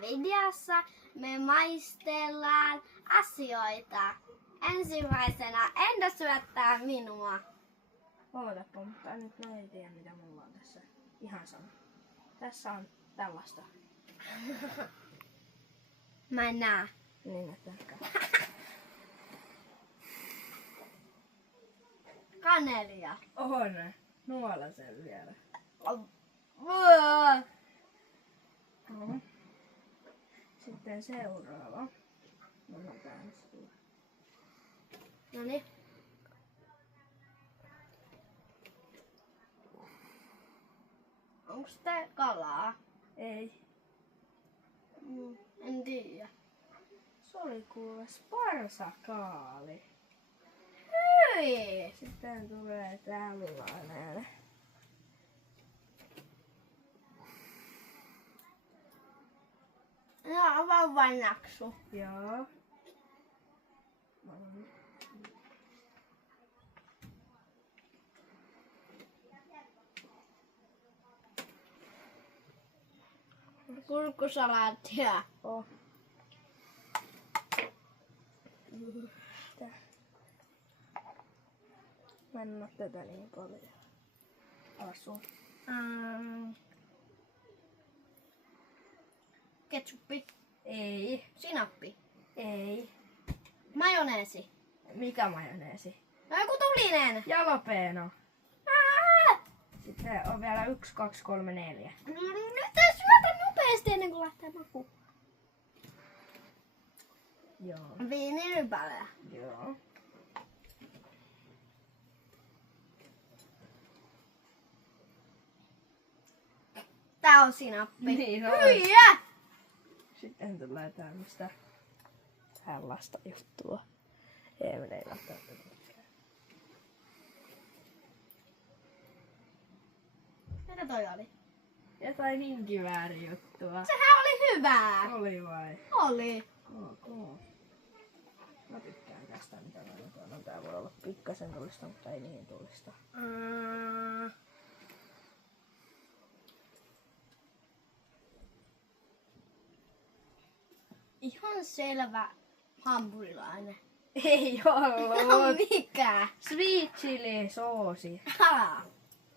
videossa me maistellaan asioita. Ensimmäisenä Endo syöttää minua. Ootapa, mutta nyt mä en tiedä mitä mulla on tässä. Ihan sama. Tässä on tällaista. Mä en näe. Niin näyttääkään. Kanelia. On. Nuolasen vielä. No. Sitten seuraava. Noniin. Onks tää kalaa? Ei. En tiedä. Se oli kuule sparsakaali. Hyi! Sitten tulee tällainen. Joo, vauvan jaksu. Joo. Kurkkusalaattia. Oh. Mä en oo tätä niin paljon. Asu. Ketsuppi. Ei. Sinappi. Ei. Majoneesi. Mikä majoneesi? No joku tulinen. Jalapeno. Sitten on vielä 1, 2, 3, 4. Nyt tää syötä nopeasti ennen kuin lähtee makuun. Joo. Viinirypäleä. Joo. Tää on sinappi. Niin on. Hyi! Sitten tulee tämmöstä tällaista juttua. Ei me ei välttämättä mikään. Mitä toi oli? Jotain inkiväärijuttua. Sehän oli hyvää. Oli vai? Oli. Ok. Mä tykkään tästä mitä mä nyt on. Tää voi olla pikkasen tullista, mutta ei niin tullista. Ihan selvä hampurilainen. Ei ollut. Mikä? Sweet chili soosi. Ha.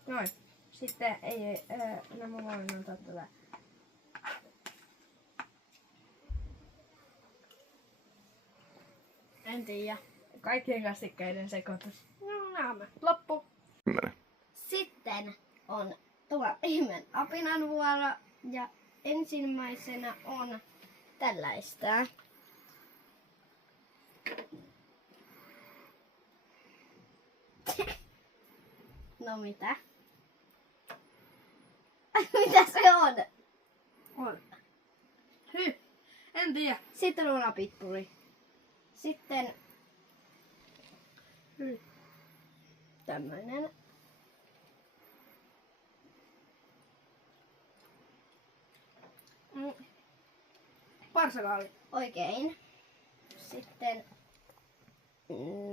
Noin. Sitten ei, no mä voin antaa tätä. En tiedä. Kaikkien kastikkeiden sekoitus. No näemme. Loppu. Sitten on tuo ihmeen apinan vuoro ja ensimmäisenä on tällaista. No mitä? Mitä se on? On. En tiedä. Sitruunapippuri. Sitten tämmönen. Parsakaali. Oikein. Sitten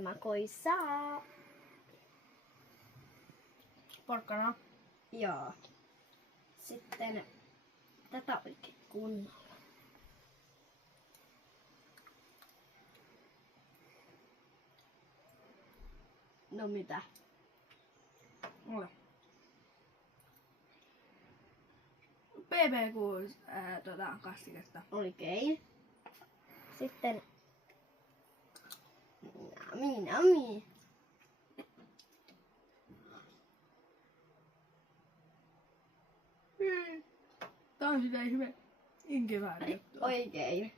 makoisaa. Porkkana. Joo. Sitten tätä oikein kunnolla. No mitä? Ole. BB6 kastiketta. Oikein. Sitten nami. Tää on sitä ihme inkiväärijuttua. Oikein.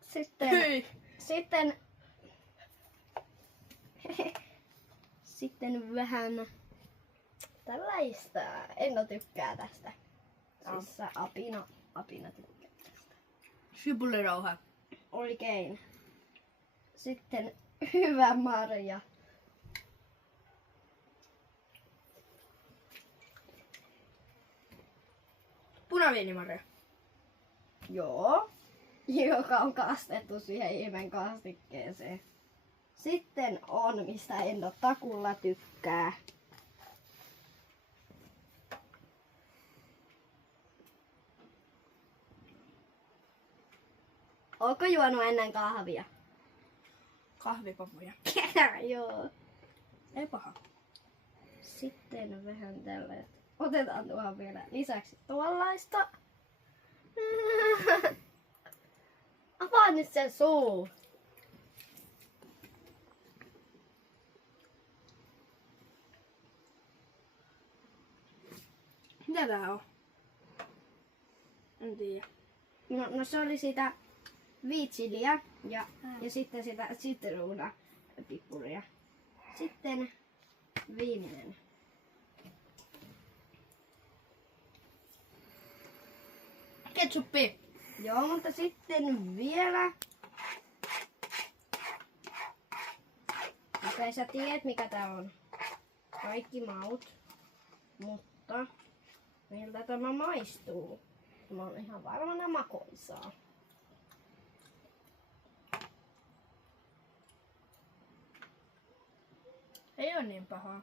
Sitten Hyi. sitten vähän tällaista. En tykkää tästä. Siis apina tykkää tästä. Sipulirauha. Oikein. Sitten hyvä marja. Punaviinimarja. Joo. Joka on kastettu siihen ihmeen kastikkeeseen. Sitten on, mistä en ole takulla tykkää. Ootko juonut ennen kahvia? Kahvipapuja. Joo. Ei paha. Sitten vähän tällä. Otetaan tuohon vielä lisäksi tuollaista. Avaa nyt sen suu. Mitä tää on? En tiedä. No se oli sitä viitsiliä ja sitten sitä sitruunapippuria. Sitten viimeinen. Ketsuppi. Joo, mutta sitten vielä. Okei, sä tiedät mikä tää on. Kaikki maut. Mutta miltä tämä maistuu? Mä oon ihan varmana makoisaa. Ei oo niin pahaa.